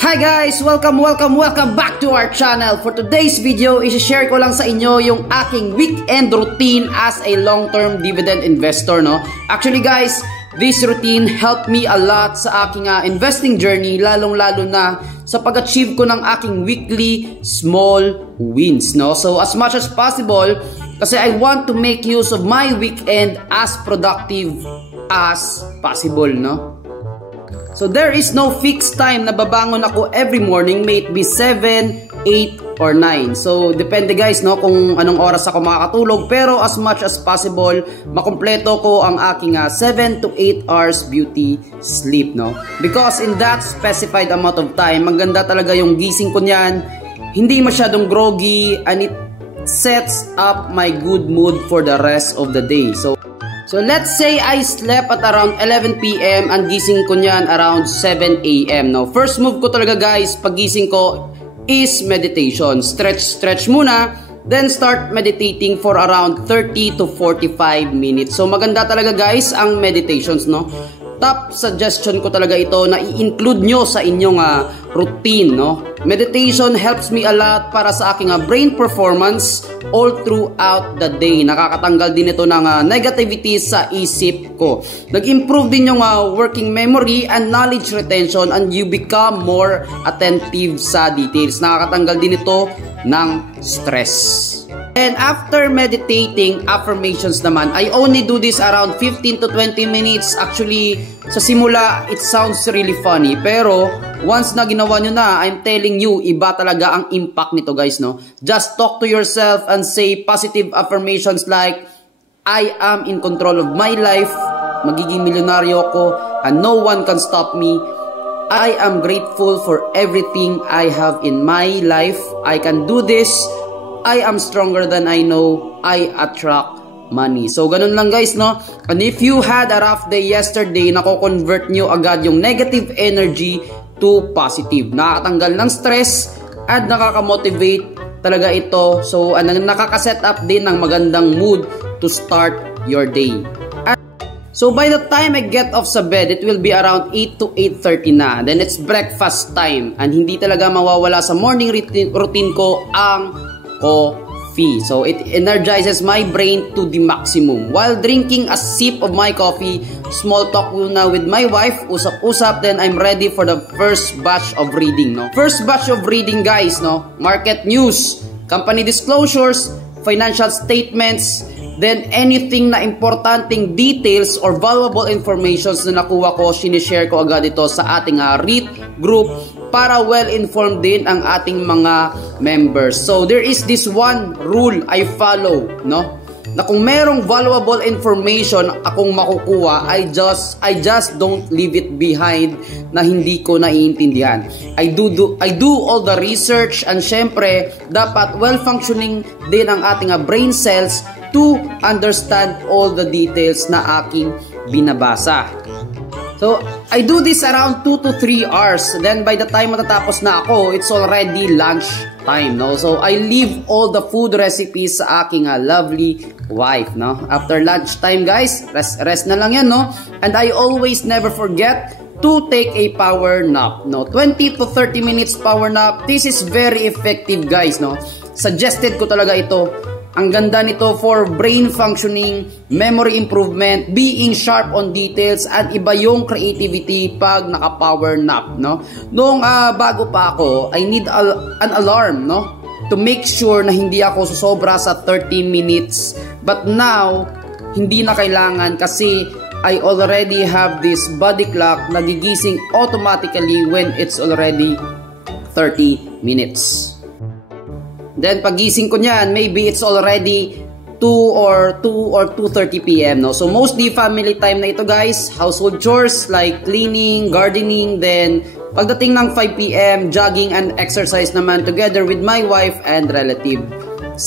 Hi guys! Welcome back to our channel. For today's video, i-share ko lang sa inyo yung aking weekend routine as a long-term dividend investor, no? Actually guys, this routine helped me a lot sa aking investing journey, lalong-lalo na sa pag-achieve ko ng aking weekly small wins, no? So as much as possible, kasi I want to make use of my weekend as productive as possible, no? So there is no fixed time na babangon ako every morning, may it be 7, 8, or 9. So depende guys, no, kung anong oras ako makakatulog, pero as much as possible, makumpleto ko ang aking 7 to 8 hours beauty sleep, no? Because in that specified amount of time, maganda talaga yung gising ko niyan, hindi masyadong groggy, and it sets up my good mood for the rest of the day. So let's say I slept at around 11 PM and gising ko niyan around 7 AM. Now, first move ko talaga guys, paggising ko is meditation. Stretch muna, then start meditating for around 30 to 45 minutes. So maganda talaga guys ang meditations, no? Top suggestion ko talaga ito na i-include nyo sa inyong routine, no? Meditation helps me a lot para sa aking brain performance all throughout the day. Nakakatanggal din ito ng negativity sa isip ko. Nag-improve din yung working memory and knowledge retention, and you become more attentive sa details. Nakakatanggal din ito ng stress. And after meditating, affirmations naman, I only do this around 15 to 20 minutes. Actually, sa simula, it sounds really funny. Pero, once na ginawa nyo na, I'm telling you, iba talaga ang impact nito guys, no? Just talk to yourself and say positive affirmations like, I am in control of my life, magiging milyonaryo ako, and no one can stop me. I am grateful for everything I have in my life. I can do this. I am stronger than I know. I attract money. So, ganun lang guys, no? And if you had a rough day yesterday, nako-convert nyo agad yung negative energy to positive. Nakakatanggal ng stress at nakaka-motivate talaga ito. So, nakaka-set up din ng magandang mood to start your day. So, by the time I get off sa bed, it will be around 8 to 8:30 na. Then, it's breakfast time. And hindi talaga mawawala sa morning routine ko ang coffee. So it energizes my brain to the maximum. While drinking a sip of my coffee, small talk muna with my wife, usap-usap, then I'm ready for the first batch of reading, no? First batch of reading guys, no? Market news, company disclosures, financial statements, then anything na importanteng details or valuable informations na nakuha ko, sinishare ko agad ito sa ating REIT group para well-informed din ang ating mga members. So there is this one rule I follow, no? Na kung merong valuable information akong makukuha, I just don't leave it behind na hindi ko naiintindihan. I do all the research, and syempre dapat well-functioning din ang ating brain cells to understand all the details na aking binabasa. So, I do this around 2 to 3 hours. Then, by the time matatapos na ako, it's already lunch time, no? So, I leave all the food recipes sa aking lovely wife, no? After lunch time, guys, rest na lang yan, no? And I always never forget to take a power nap, no? 20 to 30 minutes power nap. This is very effective, guys, no? Suggested ko talaga ito. Ang ganda nito for brain functioning, memory improvement, being sharp on details, at iba yung creativity pag naka-power nap, no? Noong bago pa ako, I need an alarm, no? To make sure na hindi ako susobra sa 30 minutes. But now, hindi na kailangan kasi I already have this body clock na gigising automatically when it's already 30 minutes. Then pagising ko niyan, maybe it's already 2 or 2:30 PM, no? So mostly family time na ito guys. Household chores like cleaning, gardening, then pagdating ng 5 PM, jogging and exercise naman together with my wife and relative.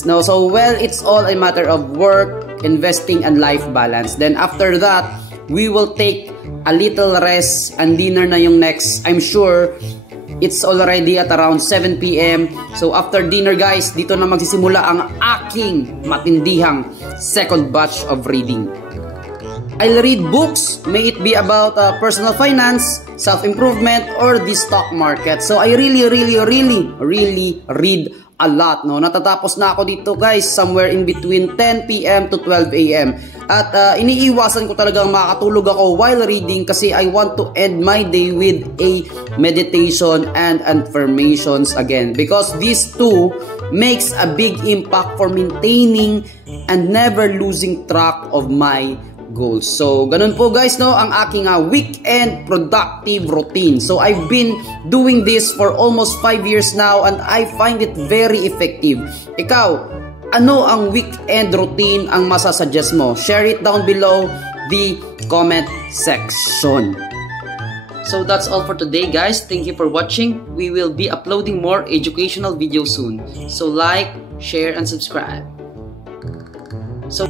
No, so well, it's all a matter of work, investing, and life balance. Then after that, we will take a little rest and dinner na yung next. I'm sure it's already at around 7 PM. So after dinner guys, dito na magsisimula ang aking matindihang second batch of reading. I'll read books, may it be about personal finance, self-improvement, or the stock market. So I really read a lot, no? Natatapos na ako dito, guys, somewhere in between 10 p.m. to 12 a.m. At iniiwasan ko talagang makakatulog ako while reading kasi I want to end my day with a meditation and affirmations again, because these two makes a big impact for maintaining and never losing track of my goals. So, ganun po guys, no, ang aking weekend productive routine. So, I've been doing this for almost 5 years now and I find it very effective. Ikaw, ano ang weekend routine ang masasuggest mo? Share it down below the comment section. So, that's all for today, guys. Thank you for watching. We will be uploading more educational videos soon. So, like, share, and subscribe. So